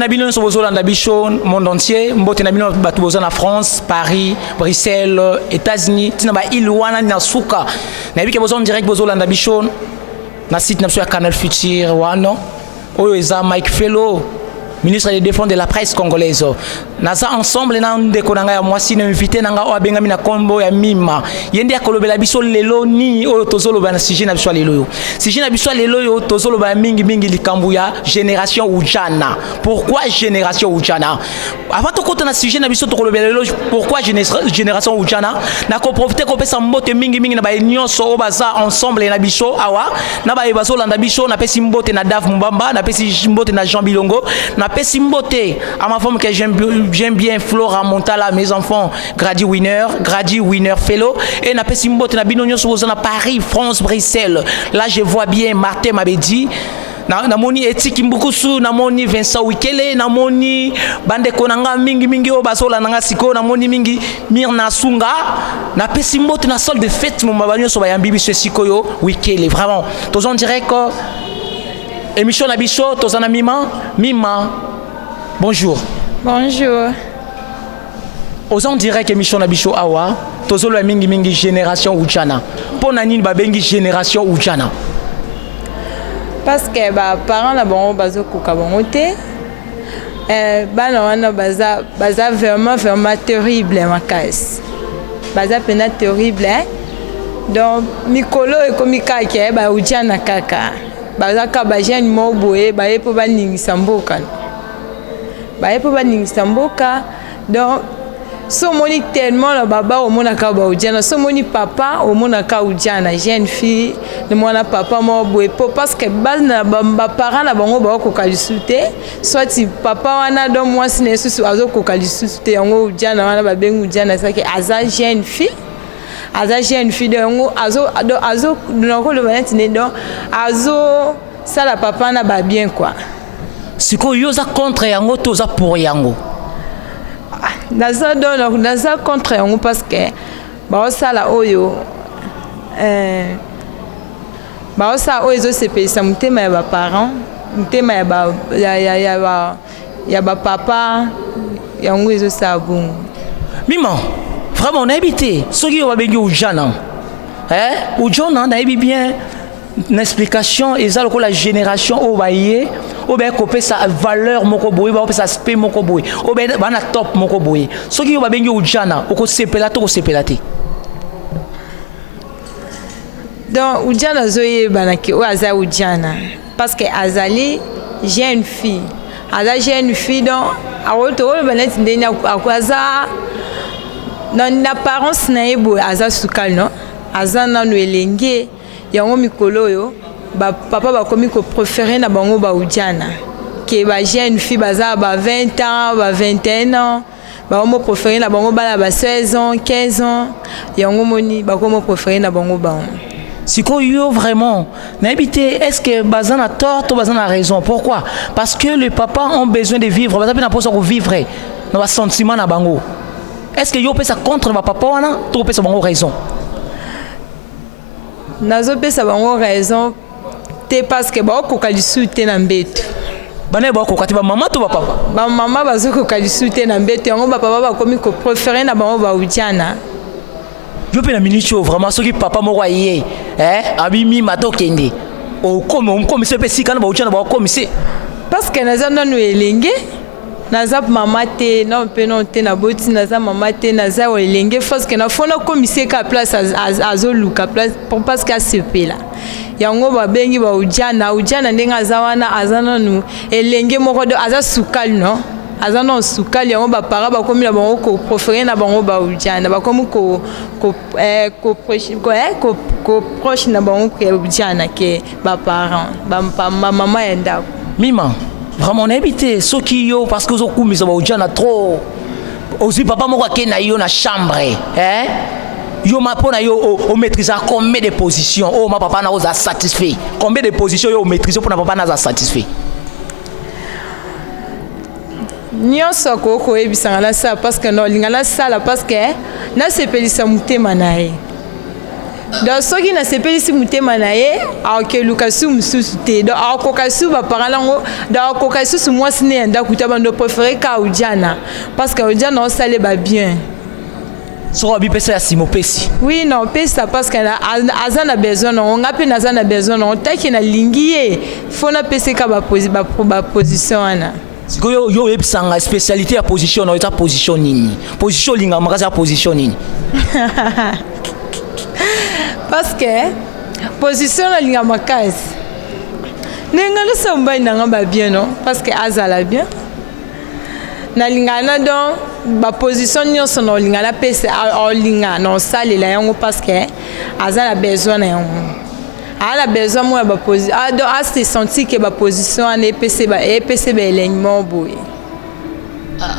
Nabino so bozolanda biso monde entier mbote nabino bato bozana France Paris Bruxelles États-Unis tina ba île wana na suka na bike bozon direct bozolanda biso na site na sur Canal Futur wana oyo eza Mike Fello ministre de défense de la presse congolaise naza ensemble na ndeko nanga ya mwasi na invité nanga o abengami na kombo ya Mima yende akolobela biso lelo ni oyo tozoloba na sujet na biso lelo yo sujet na biso lelo yo tozoloba mingi likambu ya génération ujana. Pourquoi génération ujana? Avant to kota na sujet na biso tokolobela lelo pourquoi génération ujana na ko profiter ko pesa mbote mingi na ba nyonso o baza ensemble na biso awa na ba bazolanda biso na pesi mbote na Dave Mumbamba na pesi mbote na Jean Bilongo na pesi mbote à ma femme que j'aime bien Flora Montala mes enfants Grady Winner Fellow et na pesi mbote na binonyo sur na Paris France Bruxelles là je vois bien Martin Mabedi na moni etiki mbukusu na moni Vincent Wikele na moni bande konanga mingi o basola nanga siko na moni mingi Mirna Sunga na pesi mbote na salle de fête mon mabanyo so bayambi biso siko yo Wikele vraiment tous en direct émission na biso tozana Mima bonjour. Bonjour. Aux en direct émission na biso awa tozolo mingi génération ujana. Pona nini ba bengi génération ujana? Parce que ba parents na bango bazo koka bango te. Bana wana baza vraiment terrible makasi. Baza pena terrible. Donc mikolo ekomika ke ba ujana kaka. Baza ka ba jeune mo boye ba yepo ba ningisa mboka. Donc so moni tellement la baba au monaka ba ujana so moni papa au monaka ujana jeune fille le mona papa mo boye parce que bana ba parents na bango ba ko kalisuté soit si papa wana do moi sine susu azo ko kalisuté yango ujana wana ba bengu ujana saki aza jeune fille donc azo noko le banetine donc azo ça la papa na ba bien quoi. Siko yoza contre yango toza pour yango. Naza contre yango parce que ba osala oyo zo se pesa mutema ya ba parents, mutema ya ba papa yango ezo sa bongo. Mima, vraiment on a habité soki yo ba bengi ujana. Ujana na ebi bien l'explication eza lokola la génération o baye o ba kopé sa valeur moko boye ba kopé sa aspect moko boye o ba na top moko boye soki yo ba bengi ujana o ko sepela to ko sepela te. Donc ujana zoye banaki o aza ujana parce que azali jeune fille donc awoto o banati ndenya akwaza na apparence na ebo aza sukal no aza na no elenge yango mikolo yo ba papa ba komi ko préférer na bango ba ujana ke ba jeune fille baza ba 20 ans ba 21 ans ba mo préférer na bango ba 16 ans 15 ans yango moni ba komo préférer na bango ba siko yo vraiment n'habité est-ce que bazan a tort ou bazan a raison? Pourquoi? Parce que les papas ont besoin de vivre bazan na posa ko vivre na ba sentiment na bango. Est-ce que yo peut ça contre ba papa wana to peut ça bango raison? Nazo pesa bango raison te parce que ba ko kalisuté na mbeto bana ba ko kati ba maman to ba papa ba maman bazo ko kalisuté na mbeto yango ba papa ba komi ko préférer na bango ba ujana yo pe na minute vraiment soki papa moko aye abimi mato kende o comme se pe sika na ba ujana ba comme se parce que naza ndanu elenge naza mama te non pe non te na boti naza mama te naza elenge parce que na fona commissaire ka place azoluka place parce que sepela yango ba bengi ba ujana ndenga azawana azana nu elenge moko do aza sukal no azana sukal yango ba para ba komi na bango ko préférer na bango ba ujana ba komi ko proche na bango ko ujana ke ba parents ba mama enda Mima. Vraiment on a habité ceux qui yo parce que zo kumisa ba ujana trop aussi papa moko akena yo na chambre yo ma pona yo o maîtriser combien de positions ma papa na oza satisfait combien de positions yo maîtriser pour na papa na za satisfait nyonso ko ebisanga na ça parce que non lingala sala parce que na sepelisa mutema nae donc soki nasepelisi motema na ye akokeluka su mosusu te donc akokoka su baparent nango donc akokoka lisusu mwasi ne ya ndako te bando préféré ka audiana parce que audiana osale babien soko abipesa ya nsima opesi oui non opesa parce que aza na besoin nango nga mpe naza na besoin nango taki nalingi ye fo napeseka baposition wana sikoyo yo oyebisanga spécialité ya position na yo eza position nini position olinga makasi ya position nini parce que position nalinga makasi ndenge losa mobali nanga babien non parce que azala bien nalingana donc baposition nyonso na olinga napesa olinga na osalela yango parce que aza na besoin na yango aza na besoin mo ya baposition donc ase senti ke baposition wana epese baelengi mo boye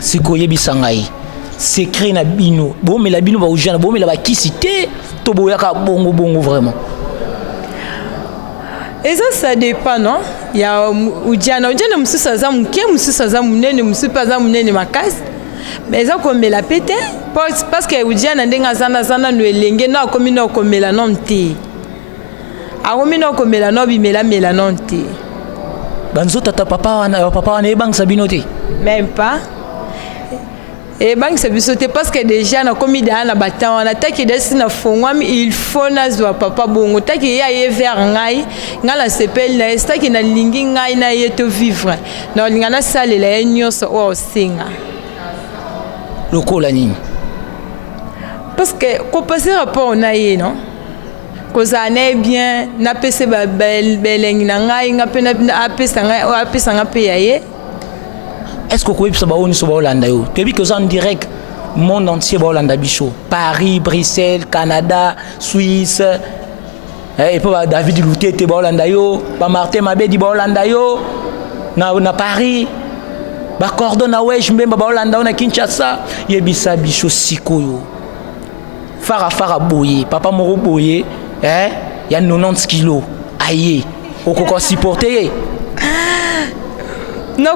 sikoyo oyebisa ngai secret na bino bomela bino baujana bomela bakisi te to boyaka bongo vraiment et ça dépend non ya udiana mosusu aza moke mosusu aza monene mosusu mpe aza monene makasi mais eza komela pe te parce que udiana ndenge aza nano elenge no akomi no komela no te akomi no komela no bimelamela no te banzotata papa wana ebangisa bino te même pas ebangisa biso te parce que déjà nakomi daa na batan wana taki desi na fongwami il faut nazwa papa bongo taki ye aye vers ngai nasepeli na ye taki nalingi ngai na ye to vivre na olinga nasalela ye nyonso oyo osenga lokola nini parce que kopase rapport na ye non kozala na ye bien napese belengi na ngai nga mpe apesa nga mpe ya ye. Est-ce que vous pouvez savoir où nous sommes Hollande? Tu as vu que c'est en direct, monde entier va Hollande bicho. Paris, Bruxelles, Canada, Suisse. Et puis David Louté te va Hollande yo, Martin Mabé di va Hollande yo. Na Paris. Ba cordon na wesh mbemba ba Hollande na Kinshasa, yebisa bicho sikoyo. Fara boye, papa moro boye, il y a 90 kilos. Aïe, au coco supporter. Non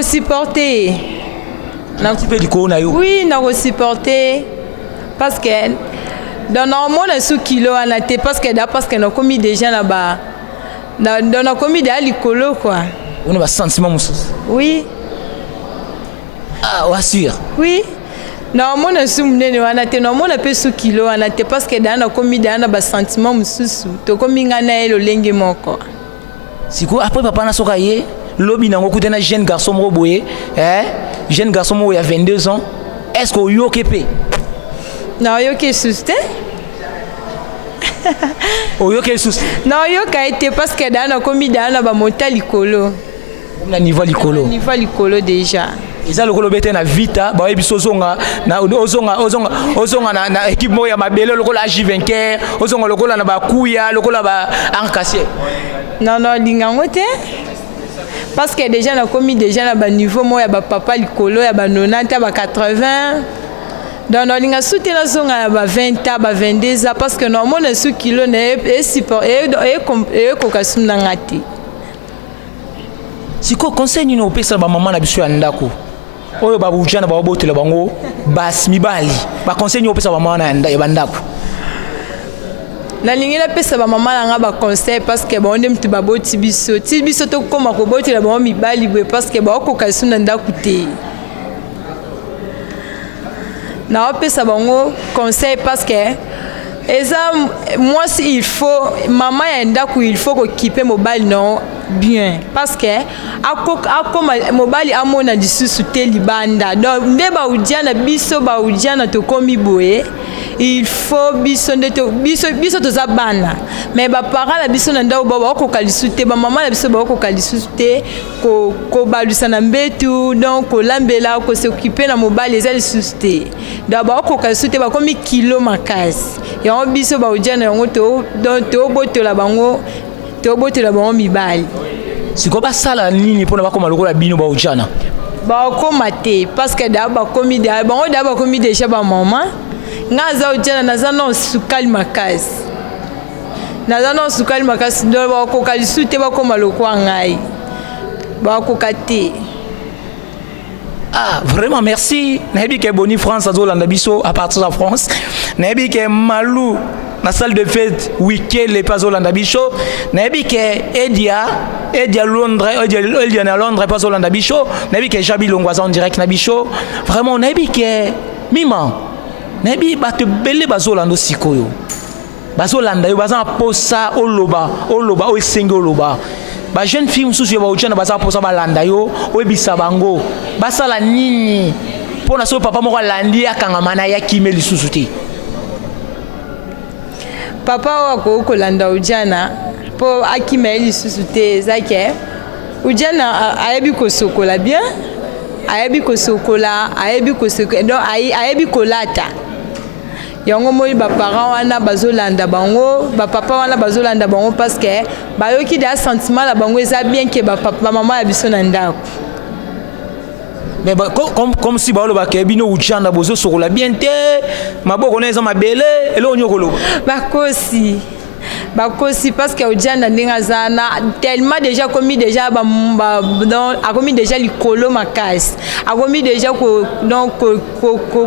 supporter. Un petit peu du corona. Oui, non supporter parce que dans le monde sous kilo on a été parce que nous commis déjà là-bas. Dans nos commis déjà l'icolo quoi. On a un sentiment monsieur. Oui. Ah, on assure. Oui. Non, mon sous mnene on a été non mon peu sous kilo on a été parce que dans nos commis déjà un sentiment monsieur. To commis ngana le lenge moko. Si quoi après papa na sokaye lobi nango kutena jeune garçon mo boye jeune garçon mo il y a 22 ans est-ce que yo kepe non yo ke susté yo ke susté non yo ka été parce que dans komi dans ba monta likolo na niveau likolo déjà eza lokolo bete na vita ba yebiso zonga na ozonga na équipe mo ya mabele lokolo agi vainqueur ozonga lokolo na ba kuya lokolo ba arc-en-ciel non lingango te parce que déjà na commis déjà na ba niveau mo ya ba papa likolo ya ba 90 ba 80 donc on linga soutenir zonga ba 20 ba 22 ans parce que normalement sous kilo na e support e kokasum na ngati siko conseil ni no pesa ba maman na biso ya ndako oyo ba bujana ba botela bango bas mibali ba conseil ni pesa ba maman na ndako nalingi napesa bamama nanga baconseil parce que baonde mutu baboti biso ti biso tokoma kobotela bango mibali boye parce que baokoka lisu na ndako te naopesa bango conseil parce que eza mwasi il faut mama ya ndako il faut kokipe mobali no bien parce que akoma mobali amona lisusu te libanda donc nde baudiana biso baudiana tokomi boye il faut biso toza bana mais baparent na biso na ndako baokoka lisusu te bamama na biso baokoka lisusu te kobalusa na mbetu donc kolambela koseokipe na mobali eza lisusu te donc baokoka lisusu te bakomi kilo makasi yango biso baudiana yango tobotola bango mibali siko basala nini mpona bakoma lokola bino baujana bakoma te parce que bakomi déjà bamama nga aza ujana naza na sukali makasi donc bakoka lisu te bakoma lokwa ngai bakoka te. Ah, vraiment merci. Nayebi ke Boni France azolanda biso à partir de la France. Nayebi ke Malou na salle de fête week-end les pas Olanda bicho nayebi ke Edia Londres Edia na Londres pas Olanda bicho nayebi ke Jabi Longwaza en direct na bicho vraiment nayebi ke mima nayebi bato belé bazolanda sikoyo bazolanda yo baza posa oloba o esengo oloba ba jeune fille mususu ba ujana baza posa balanda yo oyebisa bango basala nini pona so papa moko alandi akangama na ya kimeli susu te papa wako kolanda ujana po akimeli susu te zake ujana ayebi kosokola bien ayebi kosokola donc ayebi kolata yango moi ba parents wana bazolanda bango ba papa wana bazolanda bango parce que bayoki da sentiment la bango eza bien que ba papa maman ya biso na ndako mais comme si baolo ba kebino ujana bozo sokola bien te maboko na eza mabele elo nyokolo bakosi parce que ujana ndinga zana tellement déjà commis déjà a commis déjà likolo makasi a commis déjà donc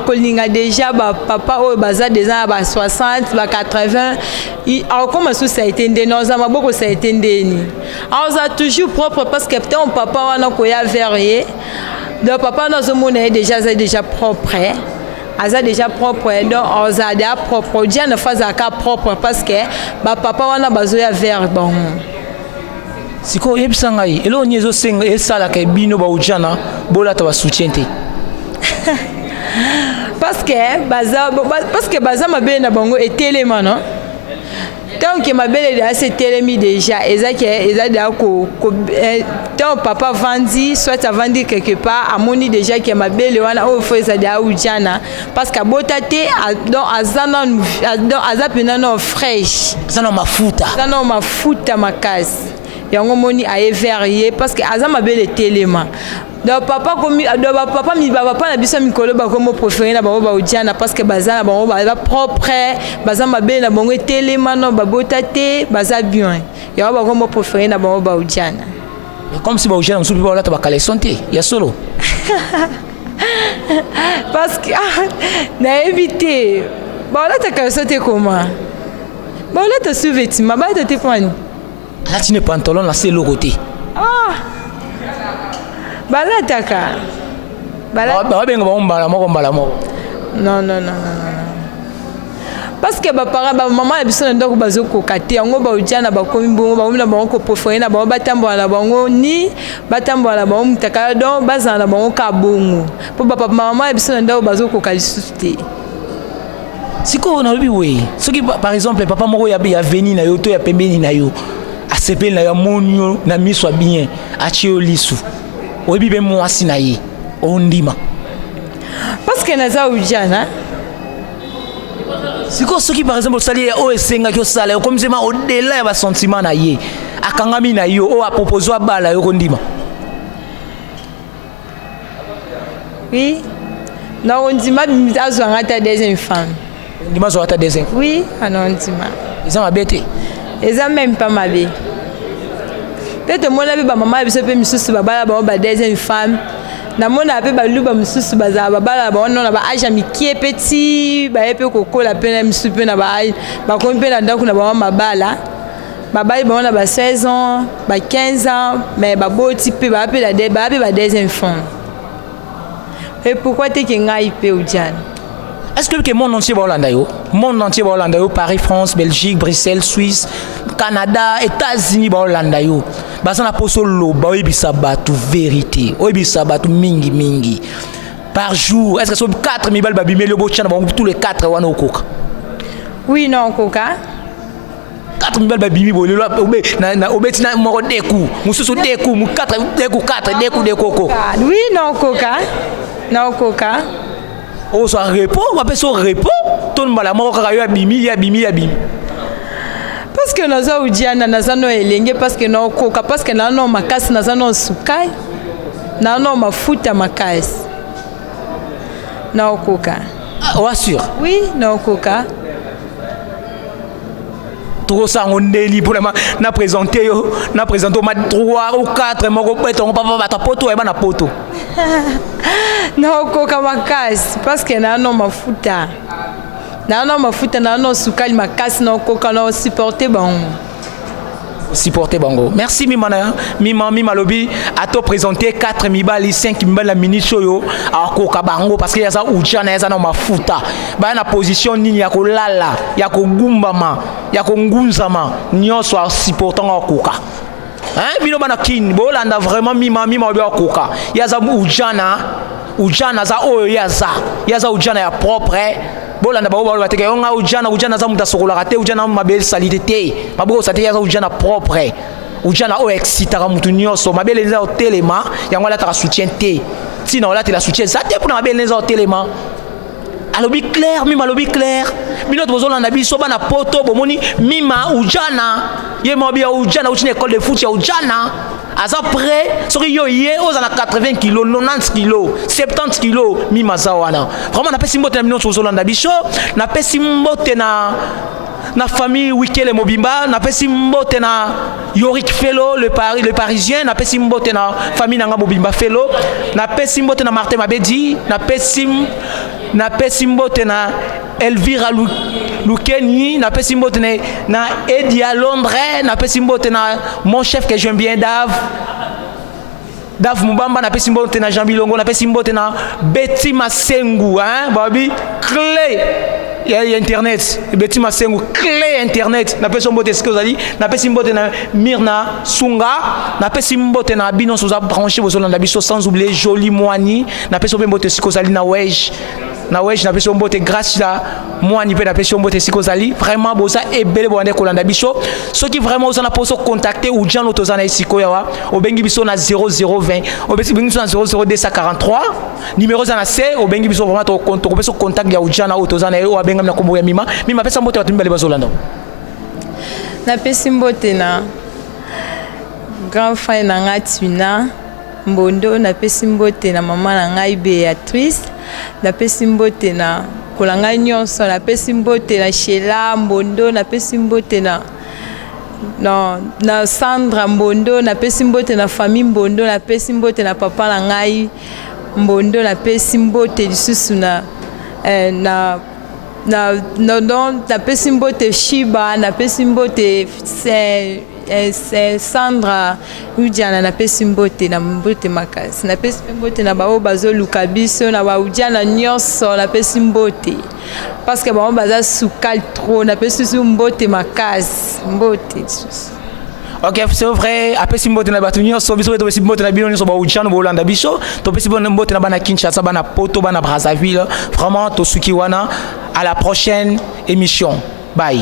kolinga déjà ba papa o baza déjà ba 60 ba 80 a comme ça a été ndenoza maboko ça a été ndeni a toujours propre parce que peut-être papa wana ko ya verrier donc papa nous sommes déjà propre aza déjà propre donc aza déjà propre dia ne faza ka propre parce que ba papa wana bazoya vers bon siko yebisa ngai elo nyezo senga esala ka bino ba ujana bolata ba soutien te parce que baza mabele na bango etelema non tant que mabele de assez telemi déjà eza da ko tant papa vandi soit a vandi quelque part amoni déjà que mabele wana o faut eza da ujana parce que botate donc azana donc azapena no fresh zana mafuta makasi yango moni aye verrier parce que azama mabele telema donc papa comme papa mi papa na biso mikolo ba comme préféré na bango ba ujana parce que bazana bango ba propre bazama mabele na bango telema no ba botate baza bien ya ba comme préféré na bango ba ujana comme si ba ujana musubi ba lata ba collection te ya solo parce que na éviter ba lata collection te comment ba lata sous-vêtement ba lata te prendre là tu ne pantalon là c'est le côté balataka babenga mbala moko non parce que ba parents ba maman biso na ndako bazokoka te yango ba ujana bakomi bongo ba na bango ko préféré na bango batambola na bango ni batambola na bango mutaka donc bazana na bango ka bongo po ba papa maman biso na ndako bazokoka lisusu te siko na lobi we soki par exemple papa moko ya veni na yo to ya pembeni na yo asepeli na yo monyo na miso bien achio lisu oyebi be mwasi na ye ondima parce que naza ujana siko soki par exemple osali o esenga ki osala comme sema au-delà ya ba sentiment na ye akangami na yo o apropose wa bala yo kondima oui na ondima azwanga ta deuxième femme ondima zo ta deuxième oui anondima ils ont abete ils ont même pas mabe peut-être moi na ba maman biso pe misusu babala ba deuxième femme na mona pe ba luba misusu baza babala ba ona ba aja mikie petit ba epe kokola pe na misusu pe na ba ko pe na ndako na ba mabala babali ba ona ba 16 ans ba 15 ans mais ba boti pe ba pe ba deuxième femme et pourquoi te ke ngai pe ujana est-ce que le monde entier va Hollande yo Paris France Belgique Bruxelles Suisse Canada États-Unis ba Hollande yo bazana poso loba oyebisa batu vérité oyebisa batu mingi par jour est-ce que so 4000 balles babimeli obotchana ba tous les 4 wana okoka oui non okoka 4000 balles babimi bolelo na obeti na moko deku mususu deku mu 4 deku okoka oui non okoka o so repos on appelle ça repos ton mbala moko kaka yo abimi parce que naza ujana naza no elenge parce que na okoka parce que na no makasi naza no sukai na no mafuta makasi na okoka on assure oui na okoka trop ça on est pour na présenter ma 3 ou 4 moko beton papa ba poto e ba na poto na okoka makasi parce que na no mafuta na mafuta na sukali makasi na koka na supporter bango. Supporter bango. Merci Mima Lobi à te présenter 4 mibali 5 mibali la minute show à koka bango parce que ya za ujana ya za na mafuta. Ba na position nini ya kolala, ya kogumbama, ya kongunzama, nyonso supportant à koka. Hein, bino bana kin bolanda vraiment Mima Lobi à koka. Ya za ujana za oyo ya za ujana ya propre. Bolanda ba ba bateke onga ujana za muta sokola kate ujana mabel salite maboko saté za ujana propre ujana o excitera mutu nyonso mabel za telema yango la ta soutien te tina la te la soutien ça te pour mabel za telema alobi clair Mima Lobi clair bino tozolanda biso bana poto bomoni Mima ujana ye mobia ujana uchine école de foot ya ujana aza prêt soki yo ye ozana 80 kg 90 kg 70 kg Mima za wana vraiment na pesi mbote na bino tozolanda biso na pesi mbote na famille Wikele Mobimba na pesi mbote na Yorick Fellow le parisien na pesi mbote na famille nanga Mobimba Fellow na pesi mbote na Martin Mabedi na pesi mbote na Elvira Lukeni na pesi mbote na Eddie à Londres na pesi mbote na mon chef que j'aime bien Dave Mubamba na pesi mbote na Jean Bilongo na pesi mbote na Betty Masengu hein babi clé il y a internet Betty Masengu clé internet na pesi mbote skozali na pesi mbote na Mirna Sunga na pesi mbote na bino soza branché bozolanda biso sans oublier Jolie Moani na pesi mbote skozali na Wej na pesi mbote grâce la Moani pe na pesi mbote sikozali vraiment boza ebele boande kolanda biso soki vraiment ozana poso contacter ou Jean Lotozana isiko yawa obengi biso na 0020 obengi biso na 00243 numéro za na C obengi biso vraiment to peso contact ya Ujana Otozana o abenga na kombo ya Mima pesa mbote batumba le bazolanda na pesi mbote na grand frère na Ngatina Mbondo na pesi mbote na mama na ngai Beatrice na pesi mbote na kolanga nyonso na pesi mbote na Sheila Mbondo na pesi mbote na Sandra Mbondo na pesi mbote na famille Mbondo na pesi mbote na papa na ngai Mbondo na pesi mbote lisusu na pesi mbote Shiba na pesi mbote Sandra Ujana na pesi mbote na mbote makasi na pesi mbote na bao bazoluka biso na ba Ujana nyonso na pesi mbote parce que bao baza sukal trop na pesi mbote makasi mbote. Ok, c'est vrai. Après si mbote na batu nyonso biso to pesi mbote na bino nyonso ba Ujana bolanda biso to pesi mbote na bana Kinshasa bana Poto bana Brazzaville vraiment to suki wana à la prochaine émission. Bye.